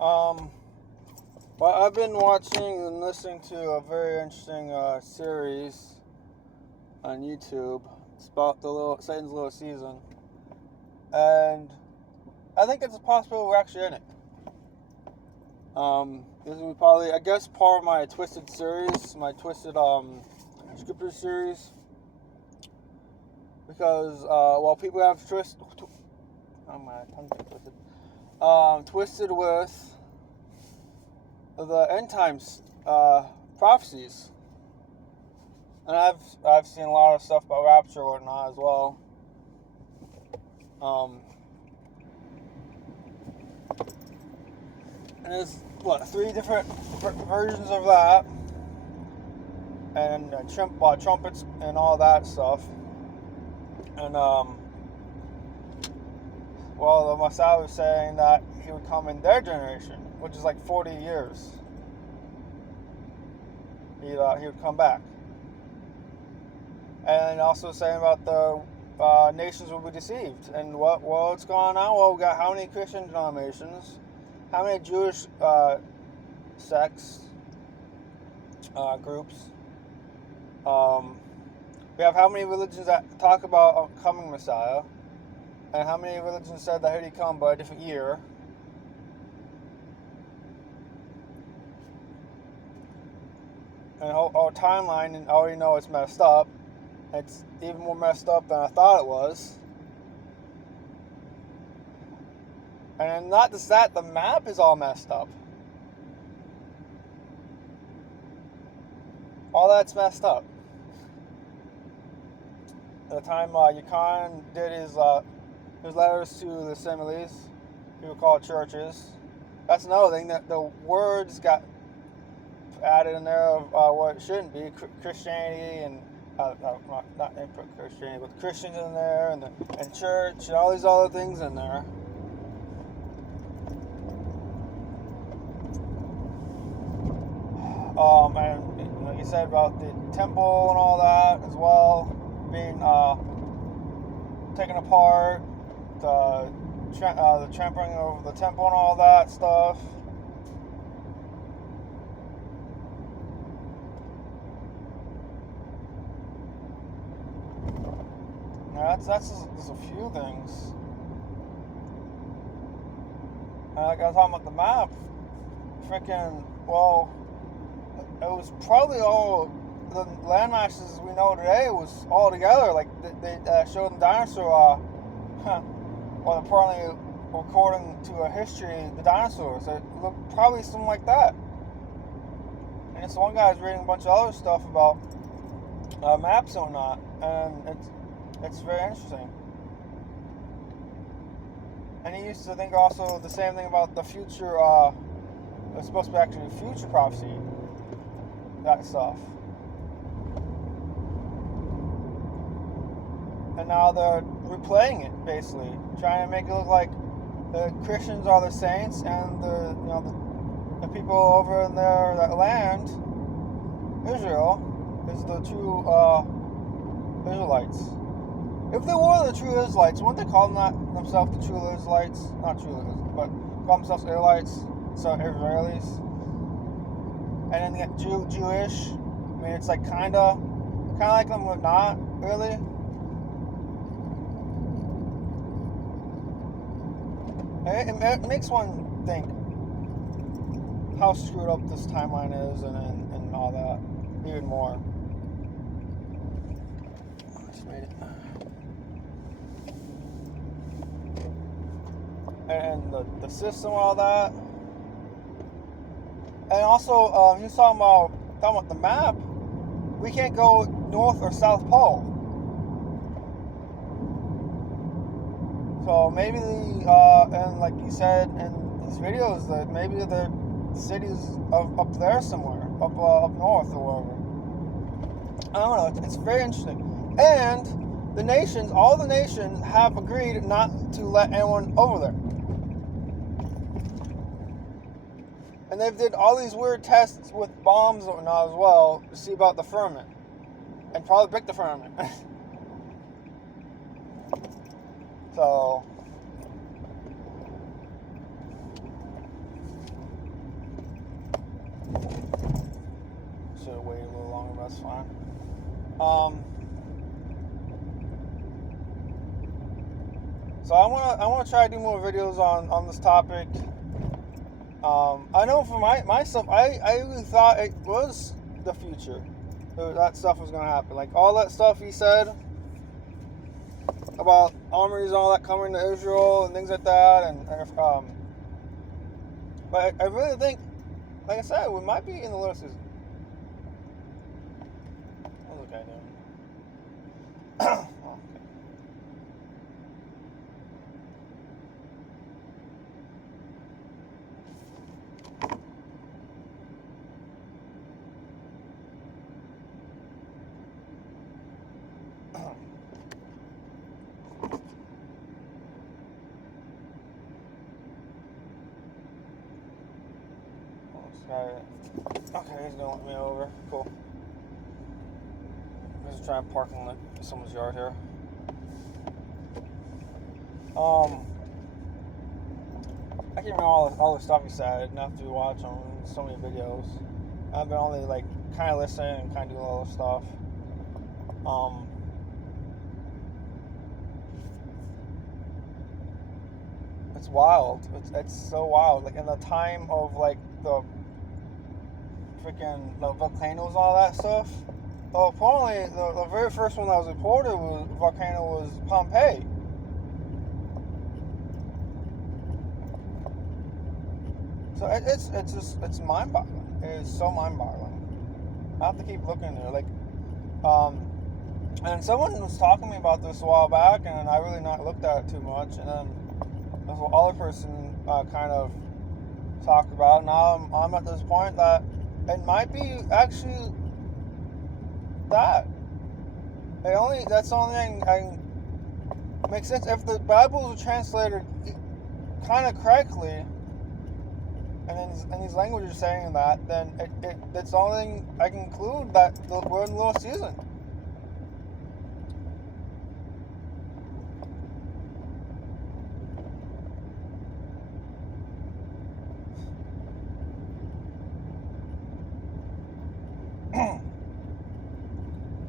Um, well, I've been watching and listening to a very interesting series on YouTube. It's about Satan's Little Season, and I think it's possible we're actually in it. This will be probably, I guess, part of my Twisted series, my Twisted scripture series, because while people have my tongue's twisted. Twisted with the end times prophecies, and I've seen a lot of stuff about rapture and whatnot as well. And there's three different versions of that, and trumpets and all that stuff. And the Messiah was saying that he would come in their generation, which is like 40 years. He would come back. And also saying about the nations will be deceived. And what's going on? Well, we got how many Christian denominations? How many Jewish sects, groups? We have how many religions that talk about a coming Messiah? And how many religions said that he'd come by a different year? And our timeline, and I already know it's messed up. It's even more messed up than I thought it was. And not just that, the map is all messed up. All that's messed up. At the time Yukon did his letters to the assemblies, people call it churches. That's another thing, that the words got added in there of what it shouldn't be. Christianity and not input Christianity, but Christians in there, and church and all these other things in there. And like you said about the temple and all that as well, being taken apart, the trampling of the temple and all that stuff. Now that's just a few things. And like I was talking about the map, it was probably all the land masses we know today was all together. Like they showed the dinosaur, apparently according to a history, the dinosaurs. It looked probably something like that. And this one guy's reading a bunch of other stuff about maps and whatnot, and it's very interesting. And he used to think also the same thing about the future. It's supposed to be actually future prophecy. That stuff. And now they're replaying it, basically, trying to make it look like the Christians are the saints and the people over in that land, Israel, is the true Israelites. If they were the true Israelites, wouldn't they call themselves the true Israelites? Not true Israelites, but call themselves Israelites, so Israelis. And then Jewish, I mean, it's like kind of like them, but not really. And it makes one think how screwed up this timeline is, and all that, even more. I just made it. And the system, all that. And also, he was talking about the map. We can't go North or South Pole. So maybe and like he said in his videos, that maybe the cities up there somewhere, up north or wherever. I don't know. It's very interesting. And all the nations have agreed not to let anyone over there. And they've did all these weird tests with bombs and whatnot as well to see about the firmament. And probably break the firmament. So that's fine. So I wanna try to do more videos on this topic. I know for myself, I really thought it was the future. That stuff was gonna happen. Like all that stuff he said about armies and all that coming to Israel and things like that, but I really think, like I said, we might be in the lunar season. What's the guy doing? Oh. Okay, he's gonna let me over. Cool. I'm just trying to park in someone's yard here. I can't remember all the stuff he said. Enough to watch on so many videos. I've been only like kind of listening and kind of doing all this stuff. It's wild. It's so wild. Like in the time of like the freaking the volcanoes and all that stuff. Well, apparently the very first one that was reported was volcano was Pompeii. So it's mind-boggling. It is so mind-boggling. I have to keep looking there. Like, and someone was talking to me about this a while back, and I really not looked at it too much. And then this other person kind of talked about it. Now I'm at this point that it might be actually that. That's the only thing I can make sense. If the Bibles were translated kind of correctly, and these languages saying that, then it's the only thing I can conclude that we're in the lunar season.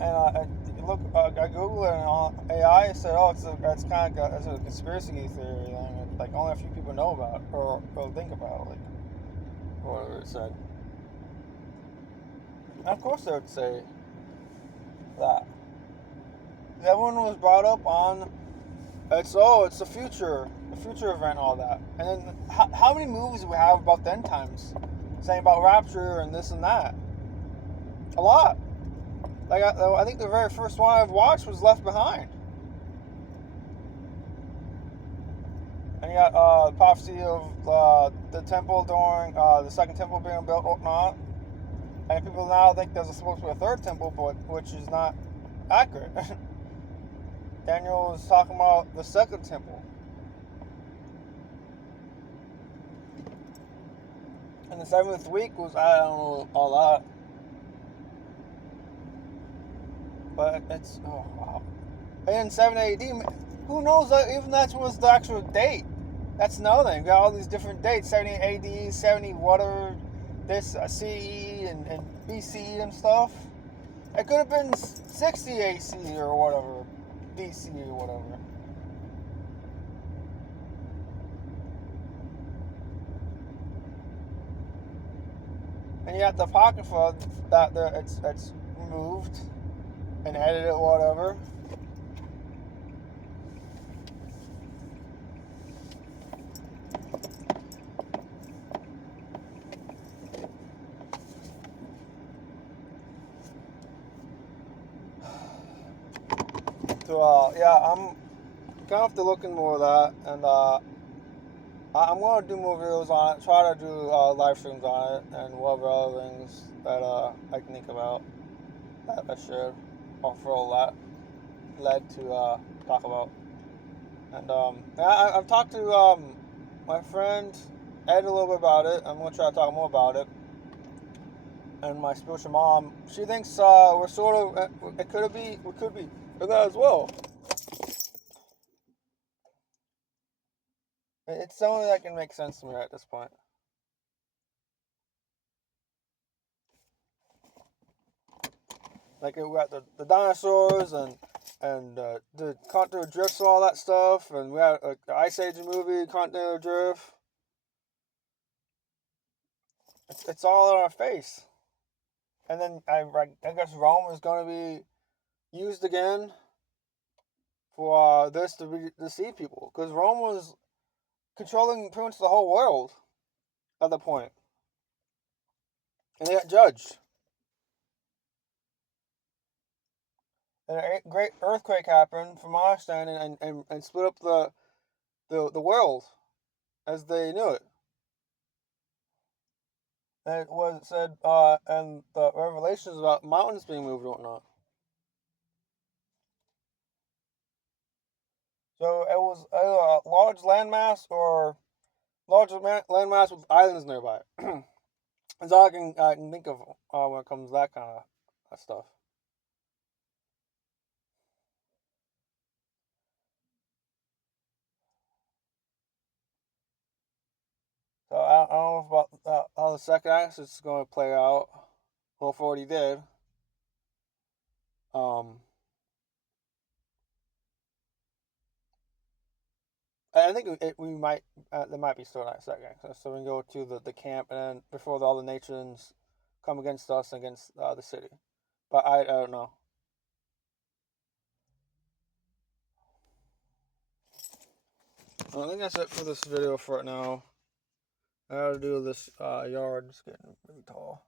And I Googled it, and on AI said, "Oh, it's kind of it's a conspiracy theory thing. Like only a few people know about it, or think about it, like whatever it said." And of course, they would say that. Everyone was brought up on it's the future event, all that. And then how many movies do we have about the end times, saying about rapture and this and that? A lot. Like I think the very first one I've watched was Left Behind. And you got prophecy of the temple during the second temple being built, whatnot. And people now think there's supposed to be a third temple, but which is not accurate. Daniel was talking about the second temple. And the seventh week was, I don't know, all that. But it's, oh wow. And in 7 AD, who knows, even that was the actual date. That's another thing. We got all these different dates, 70 AD, 70 whatever, this CE and BC and stuff. It could have been 60 AC or whatever, BC or whatever. And you got the Apocrypha that it's removed and edited or whatever. So yeah, I'm gonna have to look into more of that, and I'm gonna do more videos on it. Try to do live streams on it, and whatever other things that I can think about that I should or feel that led to talk about. And I've talked to my friend Ed a little bit about it. I'm gonna try to talk more about it. And my spiritual mom, she thinks we're sort of we could be in that as well. It's something that can make sense to me at this point. Like we got the dinosaurs and the continental drifts and all that stuff, and we had the Ice Age movie, Continental Drift. It's all in our face. And then I guess Rome is going to be used again for this to deceive people, because Rome was controlling pretty much the whole world at the point, and they got judged. And a great earthquake happened, from my understanding, and split up the world as they knew it. And it was said, and the revelations about mountains being moved and whatnot. So it was a large landmass or large landmass with islands nearby. That's all I can think of when it comes to that kind of stuff. So I don't know about how the second act is going to play out. Well, for what he did. Um, I think we might there might be still that second act. So we can go to the camp, and then before all the nations come against us and against the city. But I don't know. Well, I think that's it for this video for right now. I gotta do this yard. It's getting really tall.